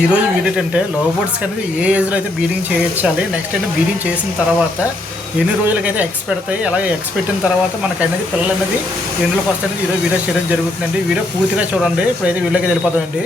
ఈ రోజు వీడియో ఏంటంటే లవ్ బర్డ్స్కి అనేది ఏ ఏజ్లో అయితే బీడింగ్ చేయించాలి నెక్స్ట్ ఏంటంటే బీడింగ్ చేసిన తర్వాత ఎన్ని రోజులకైతే ఎక్స్ పెడతాయి అలాగే ఎక్స్ పెట్టిన తర్వాత మనకు అనేది పిల్లలు అనేది ఎండ్లోకి వస్తాయని ఈరోజు వీడియో చేయడం జరుగుతుందండి. వీడియో పూర్తిగా చూడండి. ఇప్పుడైతే వీడియోకి వెళ్ళిపోతామండి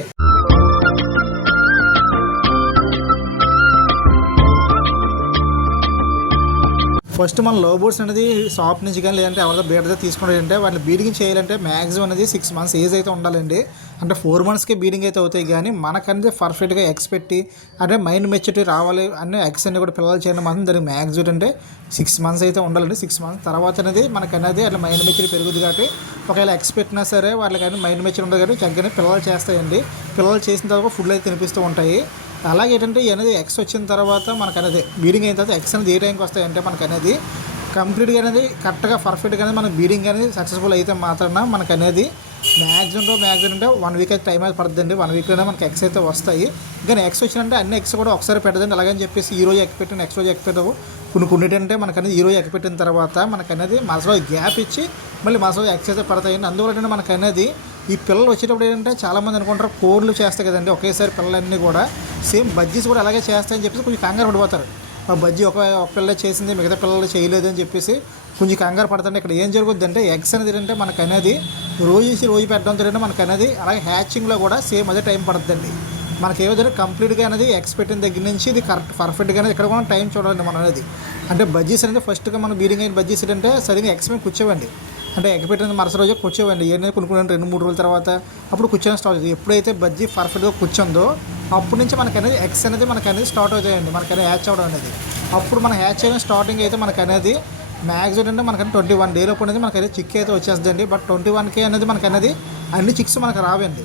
ఫస్ట్ మన లో బోర్డ్స్ అనేది షాప్ నుంచి కానీ లేదంటే ఎవరితో బీడతో తీసుకుంటే వాటిని బీడింగ్ చేయాలంటే మ్యాక్సిమం అనేది సిక్స్ మంత్స్ ఏజ్ అయితే ఉండాలండి. అంటే ఫోర్ మంత్స్కి బీడింగ్ అయితే అవుతాయి కానీ మనకనేది పర్ఫెక్ట్గా ఎక్స్ పెట్టి అంటే మైండ్ మెచ్యూరిటీ రావాలి అన్ని ఎక్స్ అన్ని కూడా పిల్లలు చేయడం మాత్రం దానికి మ్యాక్సిమం అంటే సిక్స్ మంత్స్ అయితే ఉండాలండి. సిక్స్ మంత్స్ తర్వాత అనేది మనకనేది అనేది అట్లా మైండ్ మెచ్యూరిటీ పెరుగుతుంది కాబట్టి ఒకవేళ ఎక్స్ పెట్టినా సరే వాళ్ళకి మైండ్ మెచ్యూరిటీ ఉండదు కాబట్టి చక్కగానే పిల్లలు చేస్తాయండి. పిల్లలు చేసిన తర్వాత ఫుడ్లు అయితే తినిపిస్తూ ఉంటాయి. అలాగే ఏంటంటే అనేది ఎక్స్ వచ్చిన తర్వాత మనకు అనేది బీడింగ్ అయిన తర్వాత ఎక్స్ అనేది ఏ టైంకి వస్తాయంటే మనకు అనేది కంప్లీట్గా అనేది కరెక్ట్గా పర్ఫెక్ట్గా అనేది మన బీడింగ్ అనేది సక్సెస్ఫుల్ అయితే మాత్రాన మనకు అనేది మ్యాక్సిమం మ్యాక్సిమం అంటే వన్ వీక్ అయితే టైం అయితే పడుతుందండి. వన్ వీక్లోనే మనకి ఎక్స్ అయితే వస్తాయి. కానీ ఎక్స్ వచ్చినంటే అన్ని ఎక్స్ కూడా ఒకసారి పెట్టదండి. అలాగని చెప్పేసి ఈ రోజు ఎక్కి పెట్టిన నెక్స్ట్ రోజు ఎక్కి పెట్టవు. కొన్ని కొన్నిటంటే మనకు అనేది ఈ రోజు ఎక్కి పెట్టిన తర్వాత మనకు అనేది మసలో గ్యాప్ ఇచ్చి మళ్ళీ మసలో ఎక్స్ అయితే పడతాయండి. అందువల్ల మనకు అనేది ఈ పిల్లలు వచ్చేటప్పుడు ఏంటంటే చాలామంది అనుకుంటారు కోర్లు చేస్తాయి కదండి ఒకేసారి పిల్లలన్నీ కూడా. సేమ్ బజ్జీస్ కూడా అలాగే చేస్తాయని చెప్పేసి కొంచెం కంగారు పడిపోతారు. ఆ బజ్జీ ఒక ఒక పిల్ల చేసింది మిగతా పిల్లలు చేయలేదు అని చెప్పేసి కొంచెం కంగారు పడతాండి ఇక్కడ ఏం జరుగుద్ది అంటే ఎగ్స్ అనేది ఏంటంటే మనకు అనేది రోజు నుంచి రోజు పెట్టడంతో ఏంటంటే మనకు అనేది అలాగే హ్యాచింగ్లో కూడా సేమ్ అదే టైం పడుతుందండి. మనకి ఏదో కంప్లీట్గా అనేది ఎగ్స్ పెట్టిన దగ్గర నుంచి ఇది కరెక్ట్ పర్ఫెక్ట్గా అనేది ఇక్కడ కూడా టైం చూడాలండి మనం అనేది అంటే బజ్జీస్ అనేది ఫస్ట్గా మనం బీడింగ్ అయిన బజ్జీస్ ఏంటంటే సరిగ్గా ఎగ్స్ మీద కూర్చోవండి. అంటే ఎగ్గపెట్టిన మరుసటి రోజు కూర్చోవండి. ఏంటంటే కొనుక్కున్నాను రెండు మూడు రోజుల తర్వాత అప్పుడు కూర్చొని స్టార్ట్ అవుతుంది. ఎప్పుడైతే బజ్జీ పర్ఫెక్ట్గా కూర్చుందో అప్పటి నుంచి మనకు అనేది ఎక్స్ అనేది మనకు అనేది స్టార్ట్ అవుతాయండి. మనకు అనేది హ్యాచ్ అవ్వడం అనేది. అప్పుడు మన హ్యాచ్ అయిన స్టార్టింగ్ అయితే మనకు అనేది మ్యాక్సిమం అంటే మనకు ట్వంటీ వన్ డేలో అనేది మనకైతే చిక్ అయితే వచ్చేస్తుందండి. బట్ ట్వంటీ వన్ కే అనేది మనకనేది అనేది అన్ని చిక్స్ మనకు రావండి.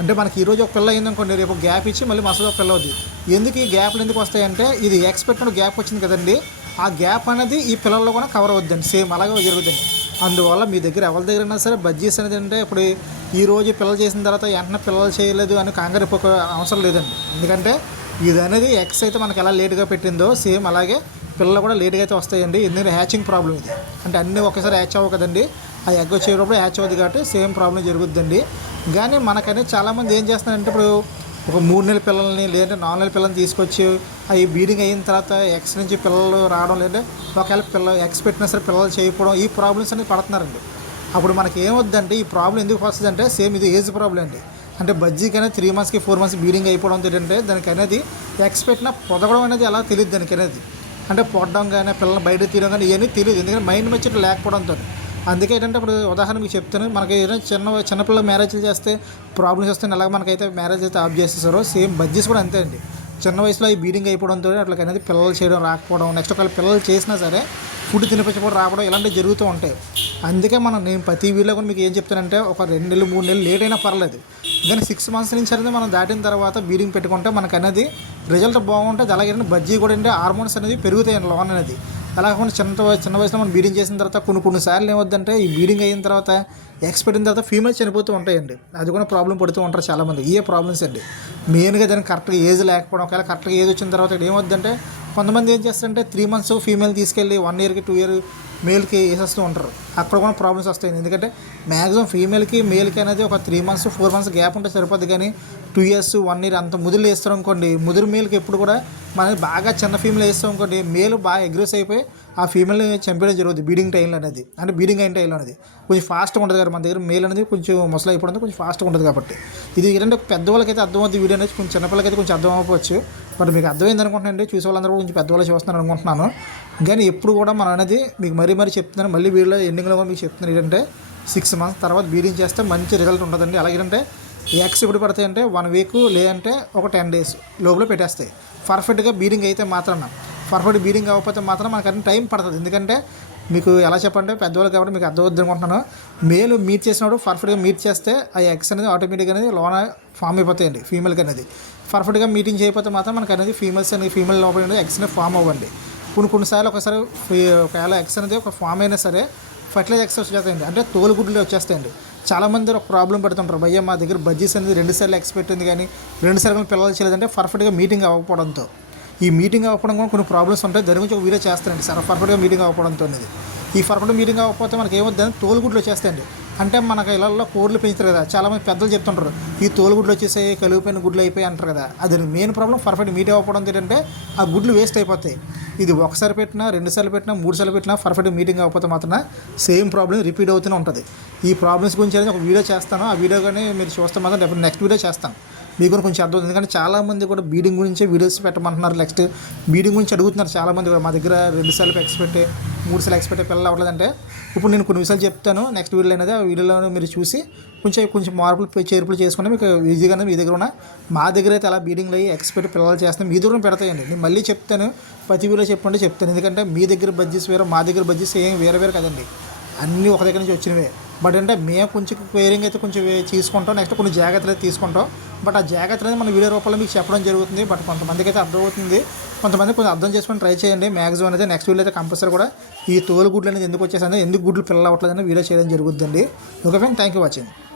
అంటే మనకి ఈరోజు ఒక పిల్ల అయిందనుకోండి రేపు గ్యాప్ ఇచ్చి మళ్ళీ మసలు ఒక పిల్ల అవుద్ది. ఎందుకు ఈ గ్యాప్లు ఎందుకు వస్తాయంటే ఇది ఎక్స్పెక్టెడ్ గ్యాప్ వచ్చింది కదండి. ఆ గ్యాప్ అనేది ఈ పిల్లల్లో కూడా కవర్ అవుద్దండి. సేమ్ అలాగే జరుగుతుంది అందువల్ల మీ దగ్గర ఎవరి దగ్గర అయినా సరే బజ్జీస్ అనేది అంటే ఇప్పుడు ఈ రోజు పిల్లలు చేసిన తర్వాత వెంటనే పిల్లలు చేయలేదు అని కంగారు ఒక అవసరం లేదండి. ఎందుకంటే ఇది అనేది ఎక్స్ అయితే మనకు ఎలా లేట్గా పెట్టిందో సేమ్ అలాగే పిల్లలు కూడా లేట్గా అయితే వస్తాయండి. ఎందుకంటే హ్యాచింగ్ ప్రాబ్లం ఇది. అంటే అన్నీ ఒకసారి హ్యాచ్ అవ్వవు కదండి. ఆ ఎగ్ వచ్చేటప్పుడు హ్యాచ్ అవ్వదు కాబట్టి సేమ్ ప్రాబ్లం జరుగుద్దండి. కానీ మనకనే చాలామంది ఏం చేస్తున్నారంటే ఇప్పుడు ఒక మూడు నెలల పిల్లల్ని లేదంటే నాలుగు నెలల పిల్లల్ని తీసుకొచ్చి అవి బీడింగ్ అయిన తర్వాత ఎక్స్ నుంచి పిల్లలు రావడం లేదంటే ఒకవేళ పిల్ల ఎక్స్ పెట్టినా సరే పిల్లలు చేయకపోవడం ఈ ప్రాబ్లమ్స్ అనేది పడుతున్నారండి. అప్పుడు మనకి ఏమొద్దంటే ఈ ప్రాబ్లం ఎందుకు వస్తుంది అంటే సేమ్ ఇది ఏజ్ ప్రాబ్లం అండి. అంటే బజ్జీకైనా త్రీ మంత్స్కి ఫోర్ మంత్స్ బీడింగ్ అయిపోవడం ఏంటంటే దానికి అనేది ఎక్స్ పెట్టినా పొదగడం అనేది ఎలా తెలియదు దానికి అనేది అంటే పొడడం కానీ పిల్లల్ని బయట తీయడం కానీ ఇవన్నీ తెలియదు. ఎందుకంటే మైండ్ మెచ్యూర్ లేకపోవడంతో అందుకే ఏంటంటే ఇప్పుడు ఉదాహరణ మీకు చెప్తాను మనకి ఏదైనా చిన్న చిన్నపిల్లల మ్యారేజ్లు చేస్తే ప్రాబ్లమ్స్ వస్తే ఎలాగ మనకైతే మ్యారేజ్ అయితే ఆఫ్ చేసేసారో సేమ్ బడ్జెస్ కూడా అంతే అండి. చిన్న వయసులో ఈ బీడింగ్ అయిపోవడంతో అట్లా అనేది పిల్లలు చేయడం రాకపోవడం నెక్స్ట్ ఒకవేళ పిల్లలు చేసినా సరే ఫుడ్ తినిపించకపోవడం రావడం ఇలాంటివి జరుగుతూ ఉంటాయి. అందుకే మనం నేను ప్రతి వీడియో కూడా మీకు ఏం చెప్తానంటే ఒక రెండు నెలలు మూడు నెలలు లేట్ అయినా పర్లేదు. కానీ సిక్స్ మంత్స్ నుంచి అనేది మనం దాటిన తర్వాత బీడింగ్ పెట్టుకుంటే మనకు అనేది రిజల్ట్ బాగుంటుంది అలాగే బజ్జీ కూడా అంటే హార్మోన్స్ అనేది పెరుగుతాయి లోన్ అనేది. అలా కాకుండా చిన్న చిన్న వయసులో మనం బీడింగ్ చేసిన తర్వాత కొన్ని కొన్ని సార్లు ఏమవుద్దంటే ఈ బీడింగ్ అయిన తర్వాత ఎక్స్ పెట్టిన తర్వాత ఫీమేల్స్ చనిపోతూ ఉంటాయండి. అది కూడా ప్రాబ్లం పడుతూ ఉంటారు చాలామంది. ఏ ప్రాబ్లమ్స్ అండి. మెయిన్గా దానికి కరెక్ట్గా ఏజ్ లేకపోవడం ఒకవేళ కరెక్ట్గా ఏజ్ వచ్చిన తర్వాత ఇక్కడ ఏమవుద్దంటే కొంతమంది ఏం చేస్తారంటే త్రీ మంత్స్ ఫీమేల్ తీసుకెళ్ళి వన్ ఇయర్కి టూ ఇయర్ మేల్కి వేసేస్తూ ఉంటారు. అక్కడ కూడా ప్రాబ్లమ్స్ వస్తాయి. ఎందుకంటే మ్యాక్సిమం ఫీమేల్కి మేల్కి అనేది ఒక three months four months gap ఉంటే సరిపోద్ది కానీ టూ ఇయర్స్ వన్ ఇయర్ అంత ముదురు వేస్తారు అనుకోండి ముదురు మేల్కి ఎప్పుడు కూడా మనకి బాగా చిన్న ఫీమేల్ వేస్తాం అనుకోండి మేల్ బాగా అగ్రెస్ అయిపోయి ఆ ఫీమేల్ని చంపేయడం జరుగుతుంది బీడింగ్ టైంలో అనేది. అంటే బీడింగ్ అయిన టైంలో అనేది. కొంచెం ఫాస్ట్గా ఉంటుంది కదా మన దగ్గర మేల్ అనేది కొంచెం ముసలి అయిపోవడం కొంచెం ఫాస్ట్గా ఉంటుంది కాబట్టి. ఇది ఏంటంటే పెద్దవాళ్ళకైతే అర్థమవుతుంది వీడియో అనేది. కొంచెం అయితే కొంచెం అర్థం అవ్వవచ్చు బట్ మీకు అర్థమైంది అనుకుంటున్నానండి. చూసే వాళ్ళందరూ కొంచెం పెద్దవాళ్ళు చూస్తున్నారు అనుకుంటున్నాను. కానీ ఎప్పుడు కూడా మనం అనేది మీకు మరి మరీ చెప్తున్నాను. మళ్ళీ వీడియో ఎండింగ్లో కూడా మీకు చెప్తున్నాను. ఏంటంటే సిక్స్ మంత్స్ తర్వాత బీడింగ్ చేస్తే మంచి రిజల్ట్ ఉంటుందండి. అలాగే అంటే ఎగ్స్ ఎప్పుడు పడతాయంటే వన్ వీక్ లేదంటే ఒక టెన్ డేస్ లోపల పెట్టేస్తాయి. పర్ఫెక్ట్గా బీడింగ్ అయితే మాత్రం పర్ఫెక్ట్ బీడింగ్ అవ్వకపోతే మాత్రం మనకు అన్ని టైం పడుతుంది. ఎందుకంటే మీకు ఎలా చెప్పంటే పెద్దవాళ్ళు కాబట్టి మీకు అర్థమవుద్ది అనుకుంటున్నాను. మేలు మీట్ చేసినప్పుడు పర్ఫెక్ట్గా మీట్ చేస్తే ఆ ఎక్స్ అనేది ఆటోమేటిక్గా అనేది లోన ఫామ్ అయిపోతాయండి ఫీమేల్కి అనేది. పర్ఫెక్ట్గా మీటింగ్ చేయకపోతే మాత్రం మనకు అనేది ఫీమేల్స్ అనేది ఫీమేల్ లోపల ఎక్స్ అనేది ఫామ్ అవ్వండి. కొన్ని కొన్నిసార్లు ఒకసారి ఒకవేళ ఎగ్స్ అనేది ఒక ఫామ్ అయినా సరే ఫర్టిలైజ్ ఎగ్స్ వచ్చేస్తాయండి. అంటే తోలుగుడ్లు వచ్చేస్తాయండి. చాలామంది ఒక ప్రాబ్లం పెడుతుంటారు. భయ్య మా దగ్గర బడ్జెస్ అనేది రెండు సార్లు ఎక్స్పెక్ట్ పెట్టింది కానీ రెండు సార్లు పిల్లలు చేయలేదంటే పర్ఫెక్ట్గా మీటింగ్ అవ్వకపోవడంతో. ఈ మీటింగ్ అవ్వడం కూడా కొన్ని ప్రాబ్లమ్స్ ఉంటాయి. దాని గురించి ఒక వీడియో చేస్తానండి. సార్ పర్ఫెక్ట్గా మీటింగ్ అవ్వడంతో అనేది. ఈ పర్ఫెక్ట్ మీటింగ్ అవ్వకపోతే మనకి ఏమవుతుందని తోలుగుడ్లు వచ్చేస్తాయండి. అంటే మనకి ఇళ్ళల్లో కోళ్ళు పెంచుతారు కదా. చాలామంది పెద్దలు చెప్తుంటారు ఈ తోలు గుడ్లు వచ్చేసాయి కలిగిపోయిన గుడ్లు అయిపోయి అంటారు కదా. అది మెయిన్ ప్రాబ్లం పర్ఫెక్ట్ మీట్ అవ్వకపోవడం ఏంటంటే ఆ గుడ్లు వేస్ట్ అయిపోతాయి. ఇది ఒకసారి పెట్టినా రెండు సార్లు పెట్టినా మూడు సార్లు పెట్టినా పర్ఫెక్ట్ మీటింగ్ అవ్వకపోతే మాత్రం సేమ్ ప్రాబ్లం రిపీట్ అవుతూనే ఉంటుంది. ఈ ప్రాబ్లమ్స్ గురించి అనేది ఒక వీడియో చేస్తాను. ఆ వీడియో కానీ మీరు చూస్తే మాత్రం డెఫినెట్ నెక్స్ట్ వీడియో చేస్తాను. మీకు కూడా కొంచెం అర్థం ఎందుకంటే చాలామంది కూడా బీడింగ్ గురించే వీడియోస్ పెట్టమంటున్నారు. నెక్స్ట్ బీడింగ్ గురించి అడుగుతున్నారు. చాలామంది కూడా మా దగ్గర రెండు సార్లు ఎక్స్పెక్ట్ మూడు సార్లు ఎక్స్పెక్ట్ పిల్లలు అవ్వలేదంటే ఇప్పుడు నేను కొన్ని విషయాలు చెప్తాను. నెక్స్ట్ వీడియో అనేది ఆ వీడియోలో మీరు చూసి కొంచెం కొంచెం మార్పులు చేర్పులు చేసుకుంటే మీకు ఈజీగానే మీ దగ్గర ఉన్న. మా దగ్గర అయితే అలా బీడింగ్లు అయ్యి ఎక్స్పెక్ట్ పిల్లలు చేస్తాను మీ దగ్గర పెడతాయండి. నేను మళ్ళీ చెప్తాను ప్రతి వీడియో చెప్పండి చెప్తాను. ఎందుకంటే మీ దగ్గర బడ్జెట్స్ వేరే మా దగ్గర బడ్జెట్స్ ఏం వేరే వేరే కదండి. అన్నీ ఒక దగ్గర నుంచి వచ్చినవే. బట్ అంటే మేము కొంచెం క్వేరింగ్ అయితే కొంచెం తీసుకుంటాం. నెక్స్ట్ కొన్ని జాగ్రత్తలు అయితే తీసుకుంటాం. బట్ ఆ జాగ్రత్తలు అనేది మన వీడియో రూపంలో మీకు చెప్పడం జరుగుతుంది. బట్ కొంతమందికి అయితే అర్థమవుతుంది. కొంతమంది కొంచెం అర్థం చేసుకొని ట్రై చేయండి. మ్యాక్సిమం అనేది నెక్స్ట్ వీడియో అయితే కంపల్సరీ కూడా ఈ తోలు గుడ్లు అనేది ఎందుకు వచ్చేసింది ఎందుకు గుడ్లు పిల్లలు అవ్వట్లేదని వీడియో చేయడం జరుగుతుందండి okay friend thank you watching